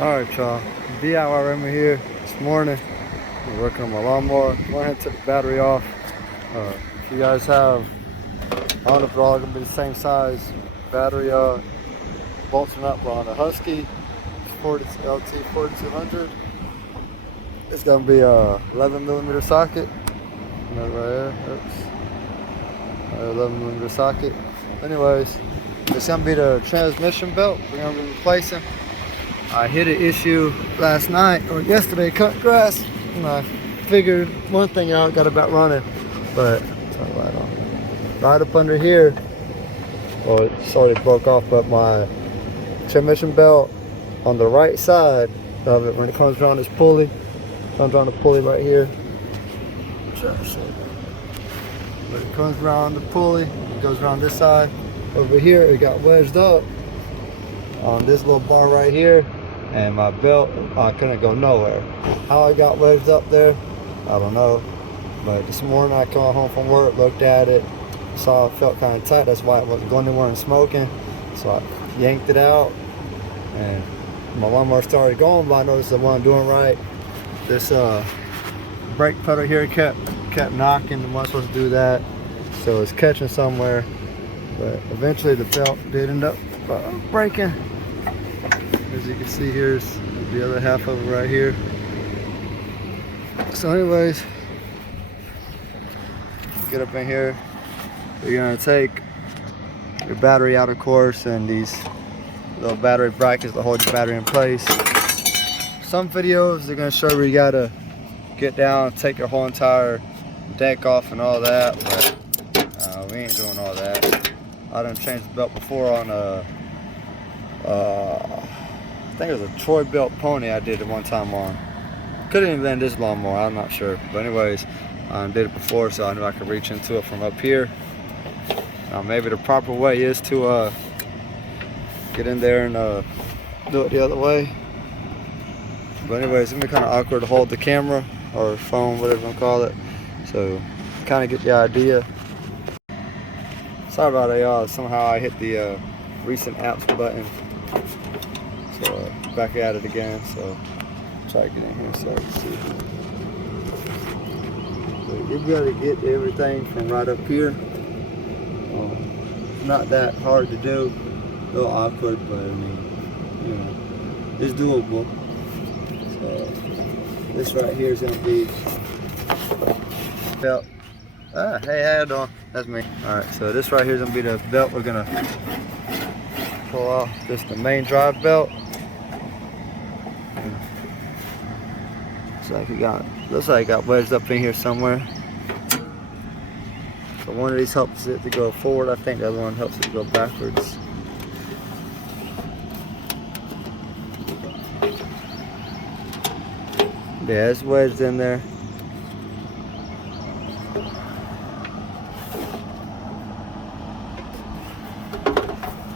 Alright y'all, DIY Raymond here this morning. We're working on my lawnmower. Went ahead and took the battery off. If you guys have, I don't know if they're all going to be the same size battery bolts or not, but on the Huskee LT4200, it's going to be a 11mm socket. Right there, oops. 11mm socket. Anyways, it's going to be the transmission belt we're going to be replacing. I hit an issue last night or yesterday cutting grass, and I figured one thing out, got about running, but turn the light on. Right up under here, well, it already broke off, but my transmission belt on the right side of it, when it comes around this pulley, comes around the pulley right here. When it comes around the pulley, it goes around this side. Over here, it got wedged up on this little bar right here. And my belt, I couldn't go nowhere. How I got wedged up there, I don't know. But this morning I came home from work, looked at it, saw it felt kind of tight. That's why it wasn't going anywhere and smoking. So I yanked it out, and my lawnmower started going. But I noticed I wasn't doing right. This brake pedal here kept knocking. I'm not supposed to do that, so it's catching somewhere. But eventually the belt did end up breaking. As you can see, here's the other half of it right here. So anyways, get up in here. You're gonna take your battery out, of course, and these little battery brackets to hold your battery in place. Some videos they're gonna show where you gotta get down, take your whole entire deck off and all that, but we ain't doing all that. I done changed the belt before on a I think it was a Troy belt pony I did it one time on. Could have even been this lawnmower, I'm not sure. But anyways, I did it before, so I knew I could reach into it from up here. Now maybe the proper way is to get in there and do it the other way. But anyways, it's gonna be kind of awkward to hold the camera or phone, whatever you want to call it. So kind of get the idea. Sorry about that, y'all. Somehow I hit the recent apps button. So back at it again, so try to get in here so I can see. So you gotta get everything from right up here. Not that hard to do, a little awkward, but I mean, you know, it's doable. So this right here is gonna be belt. Hey, how you doing? That's me. All right, so this right here is gonna be the belt we're gonna pull off. This is the main drive belt. Looks like it got wedged up in here somewhere. So one of these helps it to go forward. I think the other one helps it to go backwards. Yeah, it's wedged in there.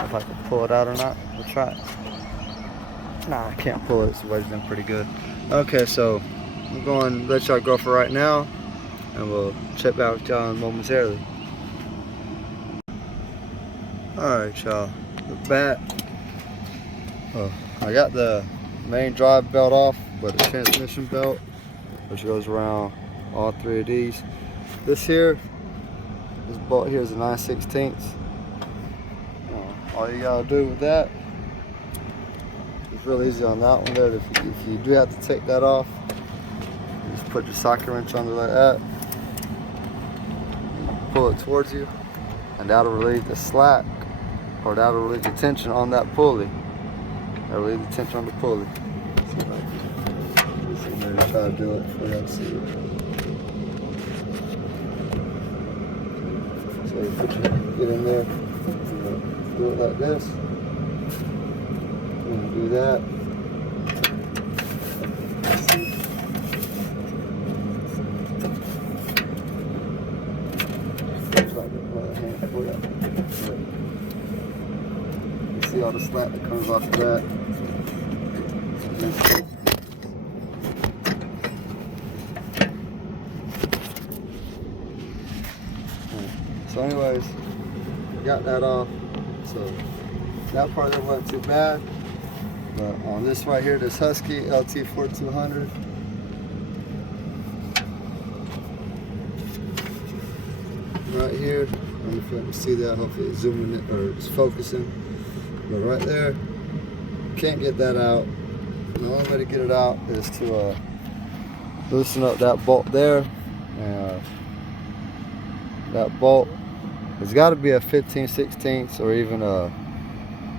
If I can pull it out or not, we'll try it. Nah, I can't pull it. It's wedged in pretty good. Okay, so I'm going to let y'all go for right now, and we'll check back with y'all momentarily. Alright, y'all, we're back. I got the main drive belt off, but the transmission belt, which goes around all three of these. This bolt here is a 9/16. All you gotta do with that, it's real easy on that one there. If you do have to take that off, you just put your socket wrench under like that, pull it towards you, and that'll relieve the slack, or that'll relieve the tension on that pulley. That'll relieve the tension on the pulley. So maybe try to do it for you to see it. So you get in there, do it like this. And do that. You see all the slack that comes off of that. So anyways, got that off. So that part of it wasn't too bad. But on this right here, this Huskee LT4200. Right here, I don't know if you can see that, hopefully it's zooming in, or it's focusing. But right there, can't get that out. The only way to get it out is to loosen up that bolt there. And that bolt has got to be a 15/16 or even a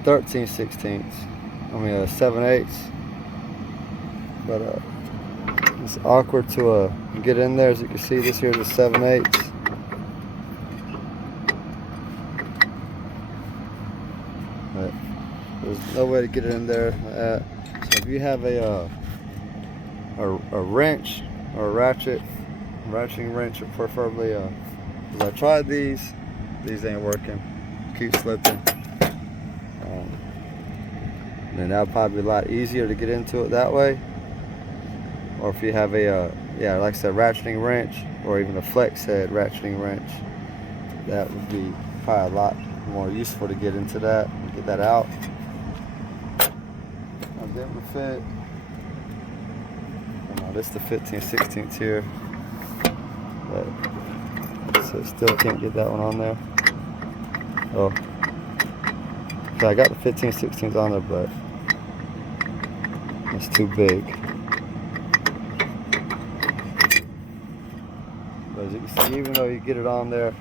13/16. I mean a 7/8. But it's awkward to get in there. As you can see, this here is a 7/8. But there's no way to get it in there. So if you have a wrench or a ratcheting wrench, or preferably because I tried these ain't working, keep slipping. Then that'll probably be a lot easier to get into it that way. Or if you have a yeah, like I said, ratcheting wrench, or even a flex head ratcheting wrench, that would be probably a lot more useful to get into that and get that out. I'll get the fit. Now this is the 15/16 here, but so still can't get that one on there. Oh, okay, I got the 15/16 on there, but it's too big. But as you can see, even though you get it on there,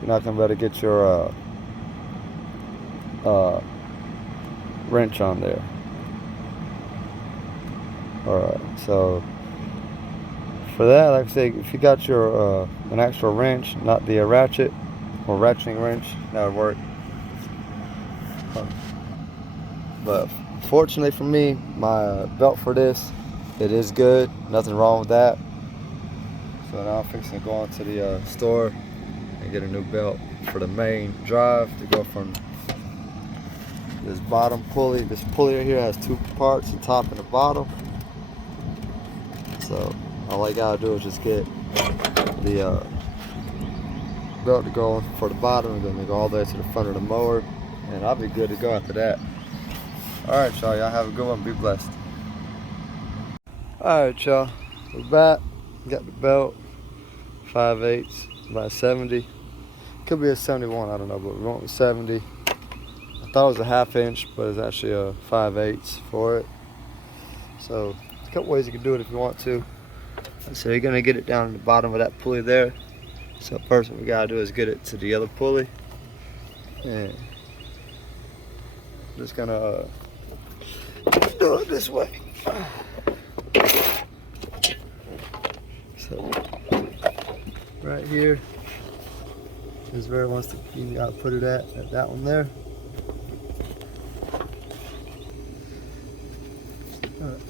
you're not gonna be able to get your wrench on there. Alright, so for that, like I say, if you got your an actual wrench, not the ratchet or ratcheting wrench, that would work. But fortunately for me, my belt for this, it is good. Nothing wrong with that. So now I'm fixing to go on to the store and get a new belt for the main drive to go from this bottom pulley. This pulley right here has two parts, the top and the bottom. So all I gotta do is just get the belt to go for the bottom, and then go all the way to the front of the mower, and I'll be good to go after that. Alright y'all, have a good one, be blessed. Alright y'all, we're back, got the belt, 5/8, about 70. Could be a 71, I don't know, but we went with 70. I thought it was a 1/2 inch, but it's actually a 5/8 for it. So there's a couple ways you can do it if you want to. So you're gonna get it down to the bottom of that pulley there. So first what we gotta do is get it to the other pulley. And just gonna do it this way. So right here is where it wants to, you gotta put it at that one there. Alright.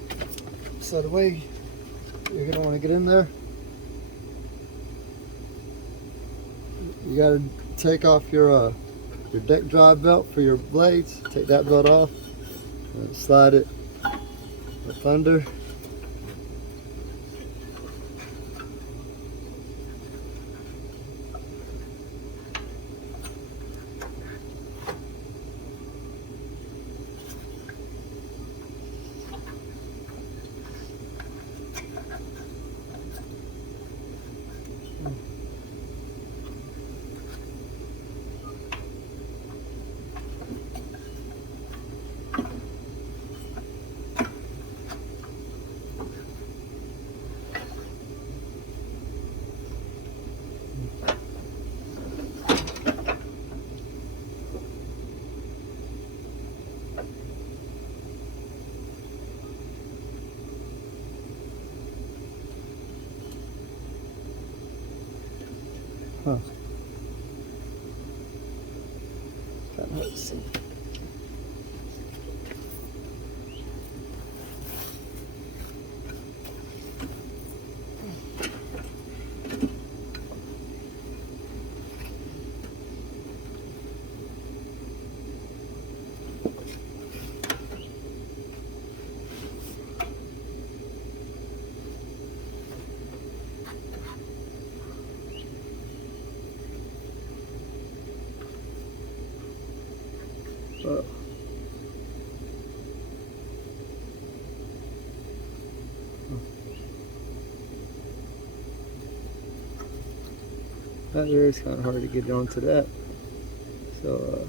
So the way you're gonna want to get in there, you gotta take off your deck drive belt for your blades. Take that belt off and slide it up under. Huh. Let's see. that there is kind of hard to get onto that. So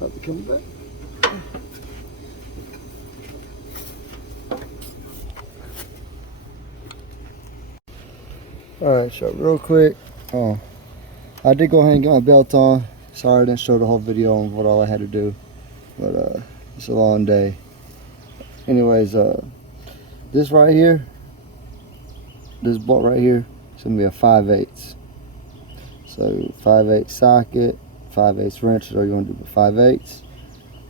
have to come back. Alright, so real quick, I did go ahead and get my belt on. Sorry I didn't show the whole video on what all I had to do, but it's a long day. Anyways, this right here, this bolt right here, it's gonna be a 5/8. So 5/8 socket, 5/8 wrench, so you're gonna do the 5/8.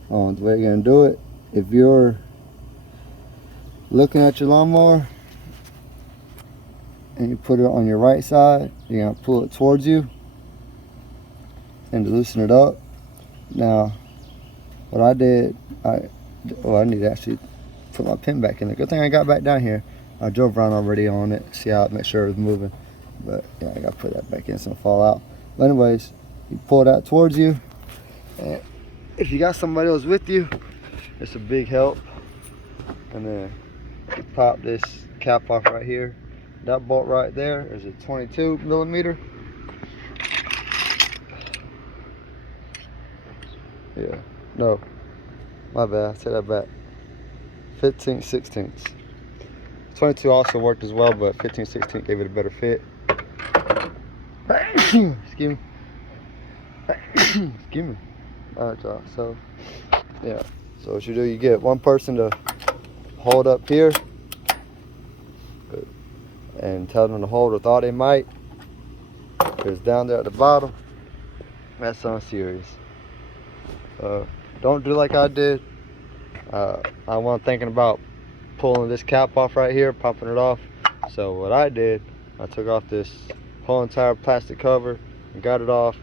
The way you're gonna do it, if you're looking at your lawnmower and you put it on your right side, you're gonna pull it towards you and to loosen it up. Now, what I did, I need to actually put my pin back in there. Good thing I got back down here. I drove around already on it, see how it, make sure it was moving. But yeah, I gotta put that back in so it'll fall out. But anyways, you pull that towards you, and if you got somebody else with you, it's a big help. And then you pop this cap off right here. That bolt right there is a 22mm. Yeah, no, my bad, I take that back. 15/16. 22 also worked as well, but 15/16 gave it a better fit. Excuse me. Excuse me. Alright, y'all. So, yeah. So what you do, you get one person to hold up here and tell them to hold with all their might. It's down there at the bottom. That's something serious. Don't do like I did. I wasn't thinking about pulling this cap off right here, popping it off. So what I did, I took off this whole entire plastic cover and got it off.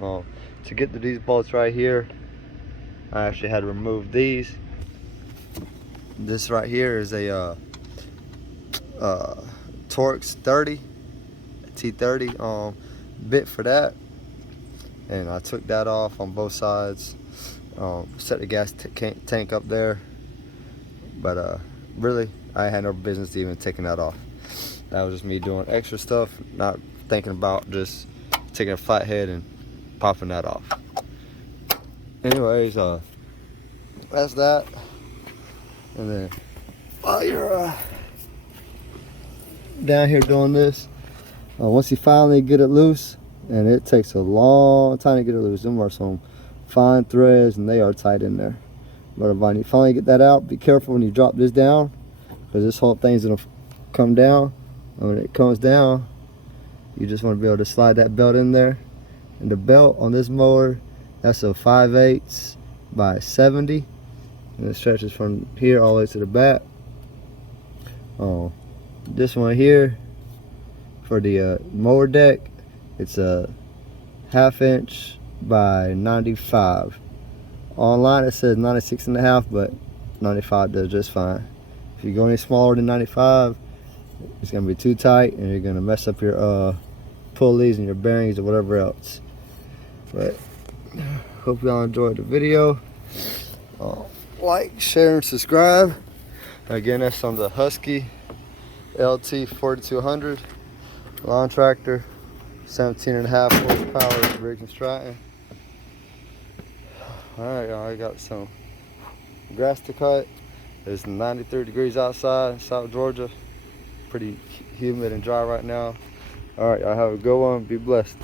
To get to these bolts right here, I actually had to remove these. This right here is a Torx 30, T30 bit for that, and I took that off on both sides. Set the gas tank up there, but really I had no business even taking that off. That was just me doing extra stuff, not thinking about just taking a flathead and popping that off. Anyways, that's that. And then while you're down here doing this, once you finally get it loose, and it takes a long time to get it loose, them are some fine threads and they are tight in there. But when you finally get that out, be careful when you drop this down, because this whole thing's gonna come down. And when it comes down, you just want to be able to slide that belt in there. And the belt on this mower, that's a 5/8 by 70, and it stretches from here all the way to the back. This one here for the mower deck, it's a 1/2 inch by 95. Online it says 96.5, but 95 does just fine. If you go any smaller than 95, it's gonna be too tight and you're gonna mess up your pulleys and your bearings or whatever else. But hope y'all enjoyed the video. Like, share, and subscribe. Again, that's on the Huskee LT4200 lawn tractor, 17.5 horsepower, Briggs and Stratton. Alright, y'all, I got some grass to cut. It's 93 degrees outside in South Georgia. Pretty humid and dry right now. Alright, y'all have a good one. Be blessed.